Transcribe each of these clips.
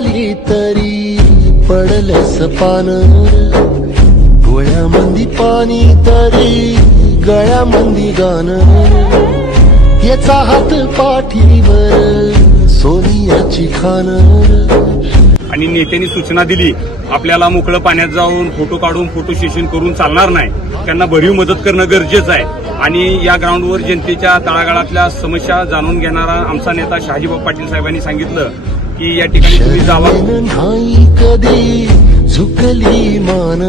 झाली तरी पडलस पान, डोळ्यामंदी पाणी तरी गळ्यामंदी गाण, याचा हात पाठीवर सोनियाची खान। आणि नेत्यांनी सूचना दिली आपल्याला मोकळं पाण्यात जाऊन फोटो काढून फोटो सेशन करून चालणार नाही, त्यांना भरीव मदत करणं गरजेचं आहे। आणि या ग्राउंडवर जनतेच्या तळागाळातल्या समस्या जाणून घेणारा आमचा नेता शहाजीबाबा पाटील साहेबांनी सांगितलं की या ठिकाणी तुम्ही जावा। नाही कधी झुकली मान,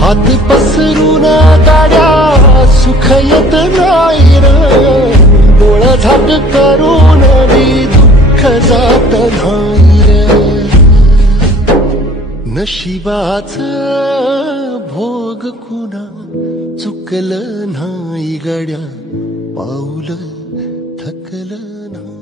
हात पसरून गाड्या सुख येत नाही र, डोळा झाक करून दुःख जात नाही र। नशिबाच भोग कुणा चुकलं नाही गड्या, पाऊल थकलं नाही।